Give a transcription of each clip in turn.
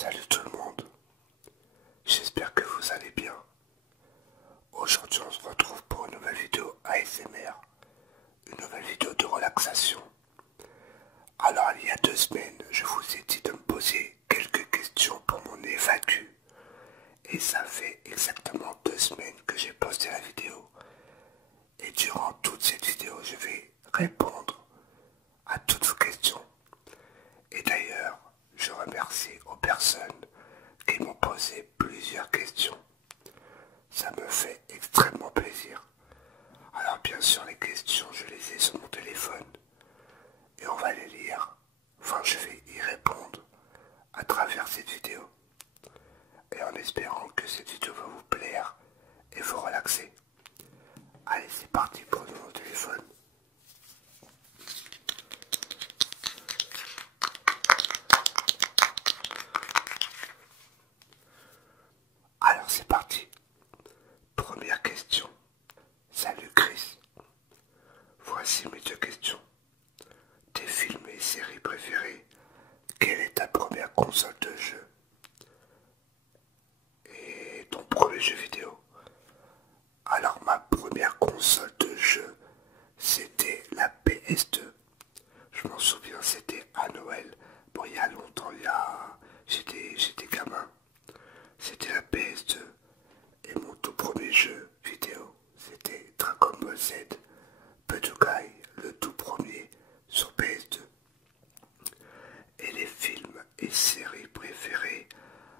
Salut tout le monde, j'espère que vous allez bien. Aujourd'hui on se retrouve pour une nouvelle vidéo ASMR, une nouvelle vidéo de relaxation. Alors il y a 2 semaines, je vous ai dit de me poser quelques questions pour mon FAQ. Et ça fait exactement 2 semaines que j'ai posté la vidéo. Et durant toute cette vidéo, je vais répondre à toutes vos questions. Et d'ailleurs, je remercie aux personnes qui m'ont posé plusieurs questions. Ça me fait extrêmement plaisir. Alors bien sûr, les questions, je les ai sur mon téléphone. Et on va les lire. Enfin, je vais y répondre à travers cette vidéo. Et en espérant que cette vidéo va vous plaire et vous relaxer. Allez, c'est parti pour nos téléphones. Alors c'est parti. Première question. Salut Chris. Voici mes 2 questions. Tes films et séries préférées. Quelle est ta première console de jeu? Et ton premier jeu vidéo? Alors ma première console de jeu, c'était la PS2. Je m'en souviens, c'était à Noël. Bon, il y a longtemps, j'étais gamin. C'était la PS2. Et mon tout premier jeu vidéo, c'était Dragon Ball Z, Budokai, le tout premier sur PS2. Et les films et séries préférées.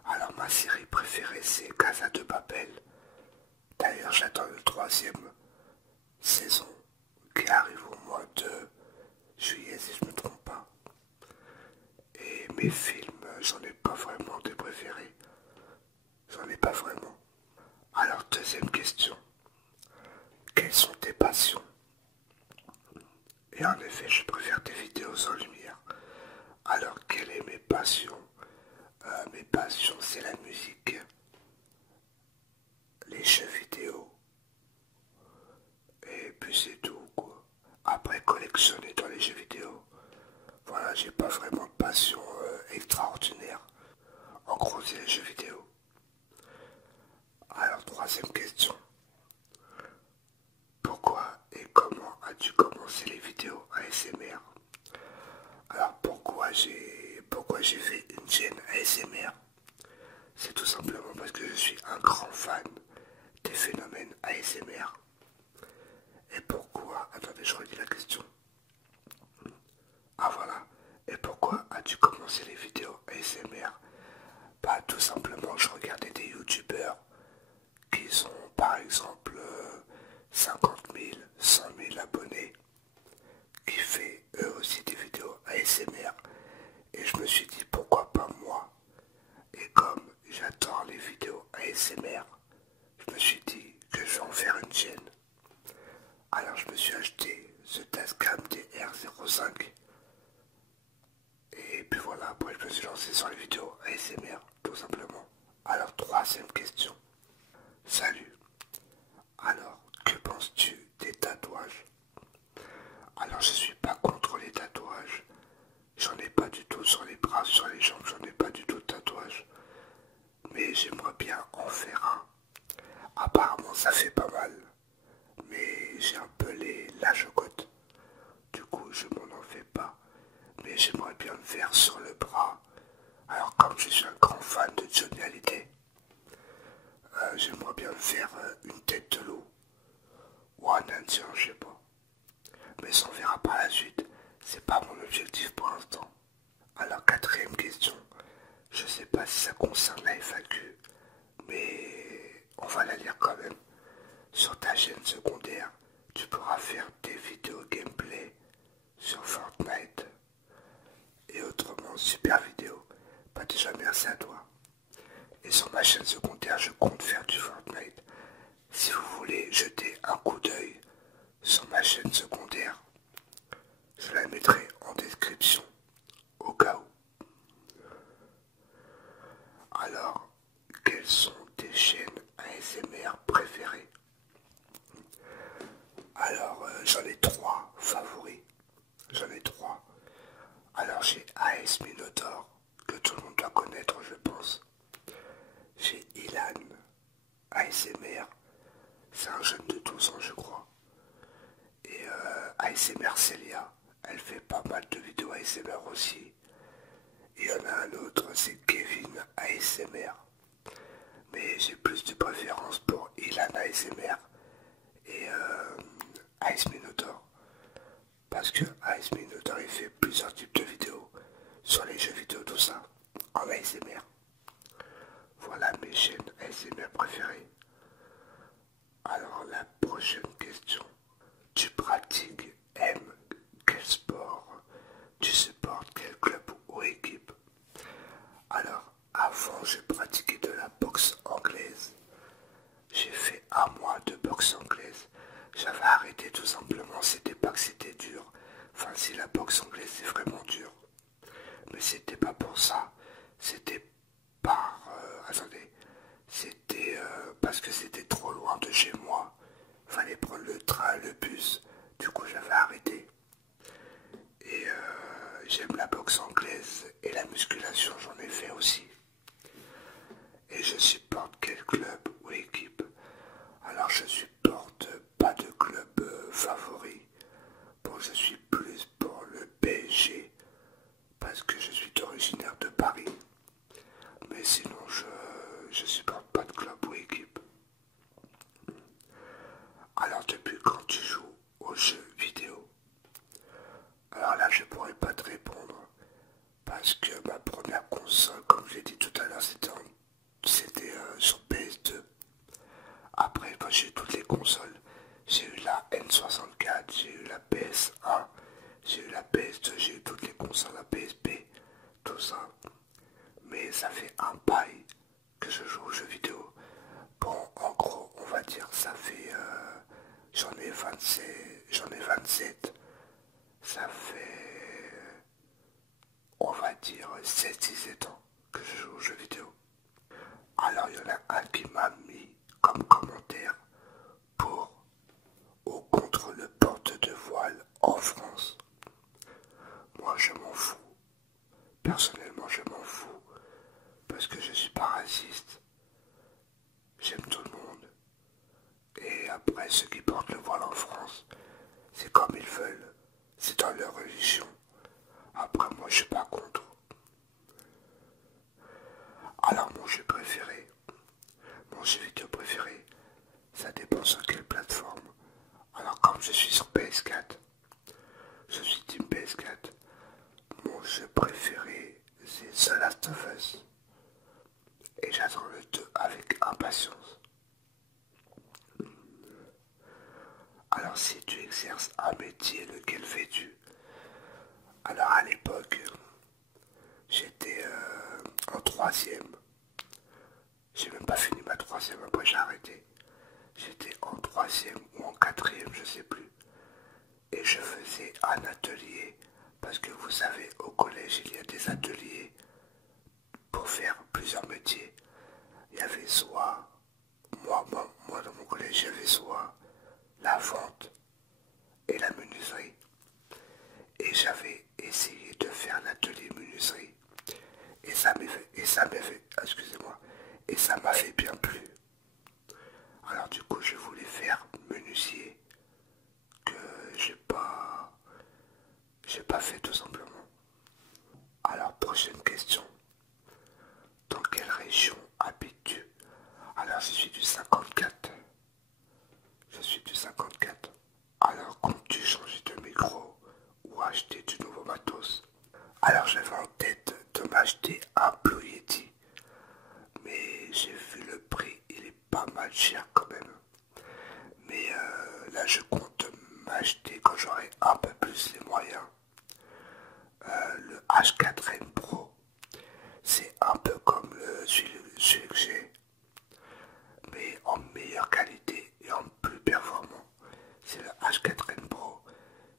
Alors ma série préférée, c'est Casa de Papel. D'ailleurs, j'attends le 3e saison qui arrive au mois de juillet si je ne me trompe pas. Et mes films, j'en ai pas vraiment de préférés. J'en ai pas vraiment. Alors, deuxième question. Quelles sont tes passions? Et en effet, je préfère tes vidéos sans lumière. Alors, quelles sont mes passions? Mes passions, c'est la musique, les jeux vidéo, et puis c'est tout, quoi. Après, collectionner dans les jeux vidéo. Voilà, j'ai pas vraiment de passion extraordinaire. En gros, c'est les jeux vidéo. Alors, troisième question. Pourquoi et comment as-tu commencé les vidéos ASMR? Alors, pourquoi j'ai fait une chaîne ASMR? C'est tout simplement parce que je suis un grand fan des phénomènes ASMR. Et pourquoi? Attendez, je redis la question. Ah voilà. Et pourquoi as-tu commencé les vidéos ASMR? Bah tout simplement, je regardais des youtubeurs qui ont par exemple 50 000, 100 000 abonnés, qui fait eux aussi des vidéos ASMR. Et je me suis dit pourquoi pas moi? Et comme j'adore les vidéos ASMR, je me suis dit que je vais en faire une chaîne. Alors je me suis acheté ce Tascam DR05. Et puis voilà, après je me suis lancé sur les vidéos ASMR, tout simplement. Alors, troisième question. Salut. Alors, que penses-tu des tatouages? Alors, je suis pas contre les tatouages. J'en ai pas du tout sur les bras, sur les jambes, j'en ai pas du tout de tatouage. Mais j'aimerais bien en faire un. Apparemment, ça fait pas mal. Mais j'ai un peu la chocotte. Du coup, je m'en en fais pas. Mais j'aimerais bien le faire sur le bras. Alors, comme je suis un grand fan de Johnny Hallyday, j'aimerais bien me faire une tête de loup. Ou un indien, je sais pas. Mais ça on verra par la suite. C'est pas mon objectif pour l'instant. Alors, quatrième question. Je sais pas si ça concerne la FAQ, mais on va la lire quand même. Sur ta chaîne secondaire, tu pourras faire des vidéos gameplay sur Fortnite et autrement super vidéo. Bah déjà merci à toi. Et sur ma chaîne secondaire, je compte faire du Fortnite. Si vous voulez jeter un coup d'œil sur ma chaîne secondaire, je la mettrai en description au cas où. Alors, quelles sont tes chaînes ASMR préférées? Alors, j'en ai 3 favoris. J'en ai 3. Alors, j'ai AS Minotaur, que tout le monde doit connaître, je pense. J'ai Ilan ASMR, c'est un jeune de 12 ans je crois. Et ASMR Celia, elle fait pas mal de vidéos ASMR aussi. Et il y en a un autre, c'est Kevin ASMR. Mais j'ai plus de préférence pour Ilan ASMR et Ice Minotaur. Parce que Ice Minotaur il fait plusieurs types de vidéos sur les jeux vidéo, tout ça, en ASMR. Voilà mes chaînes ASMR préférées. Alors la prochaine question. Tu pratiques, aimes quel sport? Tu supportes quel club ou équipe? Alors avant je pratiquais de la boxe anglaise. J'ai fait un mois de boxe anglaise. J'avais arrêté tout simplement, c'était pas que c'était dur. Enfin si la boxe anglaise c'est vraiment dur. Mais c'était pas pour ça. C'était par... attendez. C'était parce que c'était trop loin de chez moi. Fallait prendre le train, le bus. Du coup j'avais arrêté. Et j'aime la boxe anglaise et la musculation, j'en ai fait aussi. Et je supporte quel club ou équipe? Alors je supporte pas de club favori. Bon, je suis plus pour le PSG parce que je suis originaire de Paris. Mais sinon je supporte pas de club ou équipe. Alors depuis quand tu joues aux jeux vidéo? Alors là je pourrais pas te répondre parce que ma première console, comme je l'ai dit tout à l'heure, c'était sur PS2. Après, quand j'ai eu toutes les consoles, j'ai eu la N64, j'ai eu la PS1, j'ai eu la PS2, j'ai eu toutes les consoles, la PSP, tout ça. Mais ça fait un bail que je joue aux jeux vidéo. Bon, en gros, on va dire, ça fait... j'en ai 27. Ça fait... on va dire 7 ans que je joue aux jeux vidéo. Alors, il y en a un qui m'a mis comme commentaire pour ou contre le porte de voile en France. Moi, je m'en fous. Personnellement, je m'en fous. Parce que je suis pas raciste. J'aime tout le monde. Et après, ceux qui portent le voile en France, c'est comme ils veulent. C'est dans leur religion. Après, moi, je suis pas contre. Alors, mon jeu vidéo préféré, ça dépend sur quelle plateforme. Alors, comme je suis sur PS4, je suis Team PS4. Mon jeu préféré, c'est The Last of Us. Et j'attends le 2 avec impatience. Alors si tu exerces un métier, lequel fais-tu? Alors à l'époque, j'étais en troisième. J'ai même pas fini ma troisième, après j'ai arrêté. J'étais en troisième ou en quatrième, je sais plus. Et je faisais un atelier, parce que vous savez, au collège, il y a des ateliers pour faire plusieurs métiers. Il y avait soit, moi dans mon collège, il y avait soit la vente et la menuiserie. Et j'avais essayé de faire l'atelier menuiserie. Et et ça m'a fait bien plu. Alors du coup, je voulais faire menuisier que j'ai pas fait tout simplement. Alors prochaine question. Dans quelle région habites-tu? Alors je suis du 54. Je suis du 54. Alors comptes-tu changer de micro ou acheter du nouveau matos? Alors j'avais en tête de m'acheter un Blue Yeti. Mais j'ai vu le prix, il est pas mal cher quand même. Mais là je compte m'acheter quand j'aurai un peu plus les moyens. Le H4N Pro. C'est un peu comme celui que j'ai, mais en meilleure qualité et en plus performant. C'est le H4N Pro.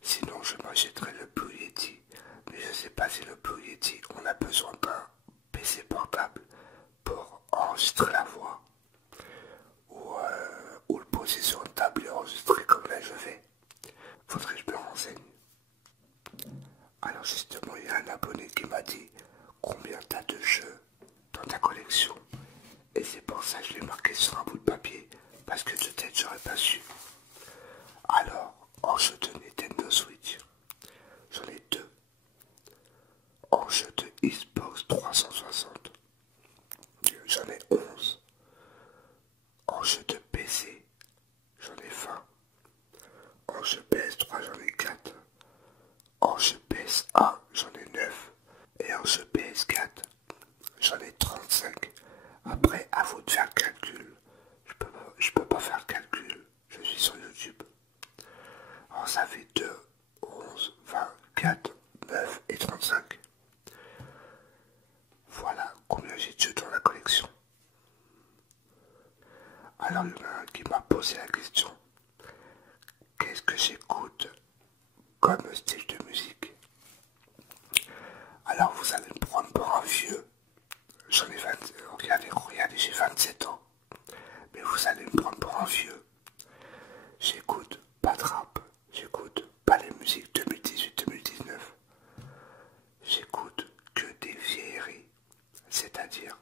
Sinon, je m'achèterais le Blue Yeti. Mais je sais pas si le Blue Yeti, on a besoin d'un PC portable pour enregistrer la voix. Ou le poser sur une table et enregistrer comme là je fais. Faudrait que je me renseigne. Alors justement, il y a un abonné qui m'a dit combien t'as de jeux dans j'en ai 35. Après, à vous de faire le calcul. Je peux pas faire le calcul. Je suis sur YouTube. Alors ça fait 2, 11, 20, 4, 9 et 35. Voilà combien j'ai de jeux dans la collection. Alors il y en a un qui m'a posé la question. Qu'est-ce que j'écoute comme style de musique? Alors vous allez me prendre pour un vieux. J'en ai 20, regardez, j'ai 27 ans. Mais vous allez me prendre pour un vieux. J'écoute pas de rap, j'écoute pas les musiques 2018-2019. J'écoute que des vieilleries. C'est-à-dire,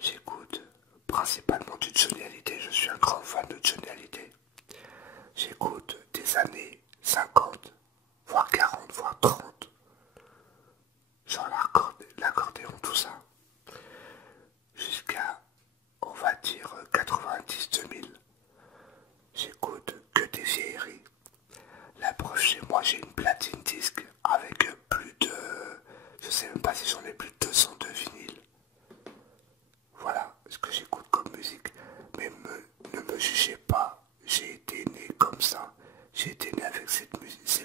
j'écoute principalement du Johnny Hallyday. Je suis un grand fan de Johnny Hallyday. J'écoute des années 50, voire 40, voire 30. Genre l'accordéon, tout ça. Jusqu'à, on va dire, 90-2000. J'écoute que des vieilleries. La preuve, chez moi, j'ai une platine disque avec plus de... Je sais même pas si j'en ai plus de 202 vinyles. Voilà ce que j'écoute comme musique. Mais ne me jugez pas. J'ai été né comme ça. J'ai été né avec ces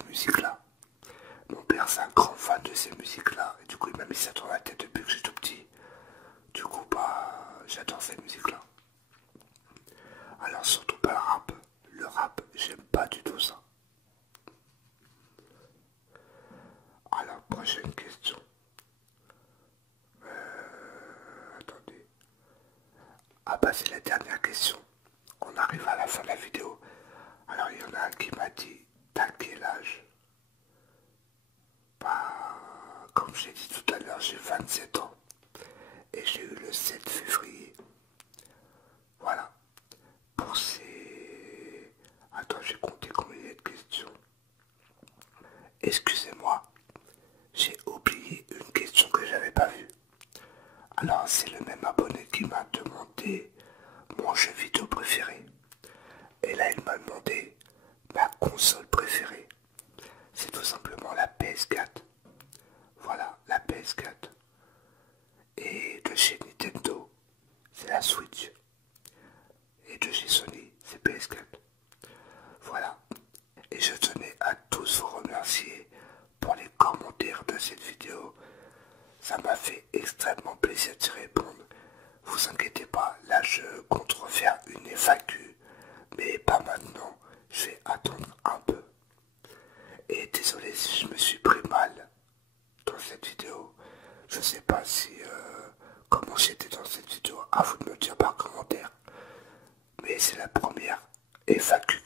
musiques-là. Mon père, c'est un grand fan de ces musiques-là. Et du coup, il m'a mis ça dans la tête depuis que j'étais tout petit. Du coup, bah, j'adore ces musiques-là. Alors, surtout pas le rap. Le rap, j'aime pas du tout ça. Alors, prochaine question. Attendez. Ah bah, c'est la dernière question. On arrive à la fin de la vidéo. Alors, il y en a un qui m'a dit, t'as quel âge? Bah, comme je l'ai dit tout à l'heure, j'ai 27 ans. Et j'ai eu le 7 février. Voilà. Pour ces... Attends, j'ai compté combien il y a de questions. Excusez-moi, j'ai oublié une question que j'avais pas vue. Alors, c'est le même abonné qui m'a demandé mon jeu vidéo préféré. Et là, il m'a demandé ma console préférée. C'est tout simplement la PS4. Voilà, la PS4. Et de chez Nintendo, c'est la Switch. Et de chez Sony, c'est PS4. Voilà. Et je tenais à tous vous remercier pour les commentaires de cette vidéo. Ça m'a fait extrêmement plaisir d'y répondre. Vous inquiétez pas, là je compte refaire une FAQ, mais pas maintenant. Je vais attendre un peu. Et désolé si je me suis pris mal dans cette vidéo. Je sais pas si comment j'étais dans cette vidéo. À vous de me dire par commentaire. Mais c'est la première FAQ